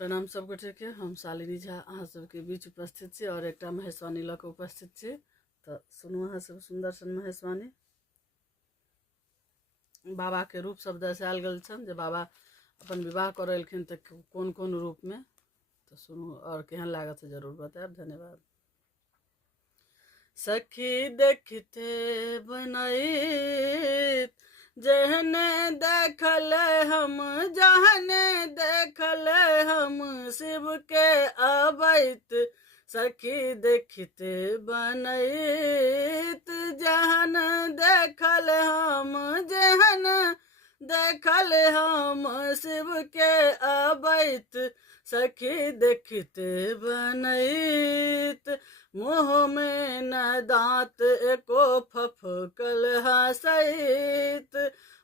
प्रणाम सबगोटे के। हम शालिनी झा अहाँ सबके बीच उपस्थित छी और एक महेशवाणी लऽ कऽ उपस्थित छी। तो सुनू अहाँ सब सुंदर सन महेशवाणी। बाबा के रूप सब दर्शायल गेल छन जे बाबा अपन विवाह करेलखिन तो कोन कोन रूप में। तो सुनू और केहन लागत से जरूर बताएब। धन्यवाद। सखी देखते बनैत जहने देखल हम, जहने देखल हम शिव के अबैत। सखी देखते बनैत जहन देखल हम, जहन देखल हम शिव के अबैत। सखी देखते बनैत मुँह में न दांत एको फफकल हसैत।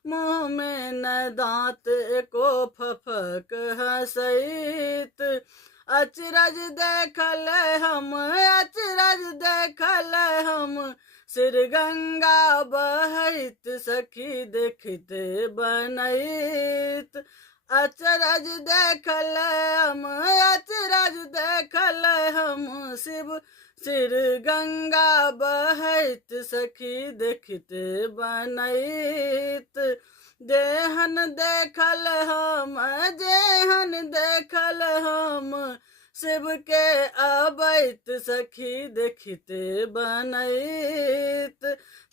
मुँह में न दांत एको फफक हसैत। अचरज देखल हम, अचरज देखल हम सिर गंगा बहैत। सखी देखते बनैत अचरज देखल हम, अचरज देखल हम शिव सिर गंगा बहैत। सखी देखते बनैत जेहन देखल हम, जेहन देखल हम शिव के अबैत। सखी देखते बनैत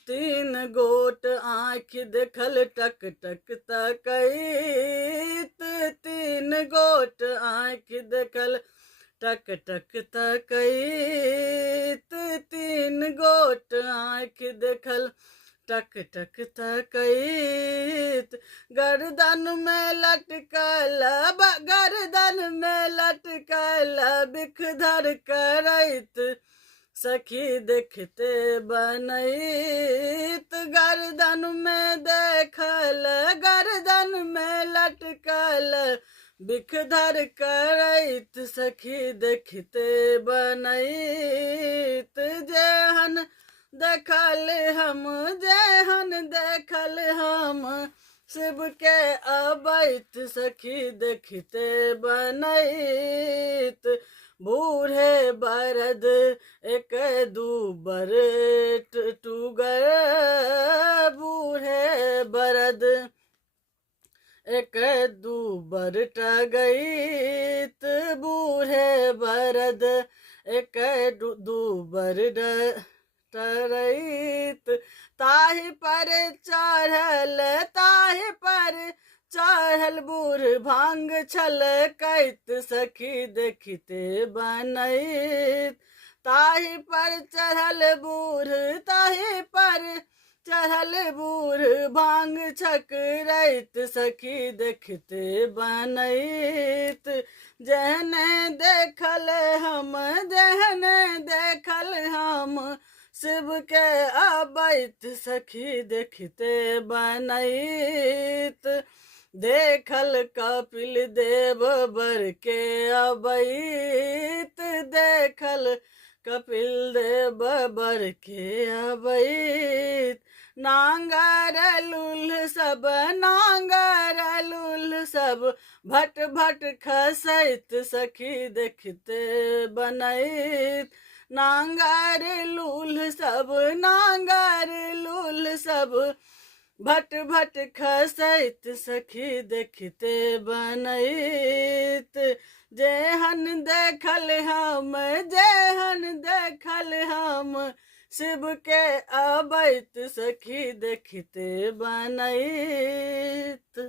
तीन गोट आँख देखल टक टक तकैत। तीन गोट आँख देखल टक टक तकैत। तीन गोट आँख देखल टक टक तकैत। गर्दन में लटकल, गर्दन में लटकल बिखधर करैत। सखी देखते बनैत गर्दन में देखल, गर्दन में लटकल बिखधर करैत। सखी देखते बनैत जेहन देखल हम, जेहन देखल हम शिव के अबैत। सखी देखते बनैत बूढ़े बरद एक दूबर टूगर। बूढ़े बरद एक दूबर टगैत। बूढ़े बरद एक दूबर टरैत। ताहि पर चढ़ल, ताहि पर चढ़ल बूढ़ भांग छलकैत। सखी देखते बनैत ताहि पर चढ़ल बूढ़, ताहि पर चढ़ल बूढ़ भांग छकरैत। सखी देखते बनैत जहने देखल हम, जहने देखल हम शिव के अबैत। सखी देखते बनैत देखल कपिल देव बर के अबैत। देखल कपिल देव बर के अबैत। नांगर लूल सब, नांगर लूल सब भट भट खसैत। सखी देखते बनैत नांगर लूल सब, नांगर लूल सब भट भट खसैत। सखी देखते बनैत जेहन देखल हम, जेहन देखल हम शिव के अबैत। सखी देखते बनैत।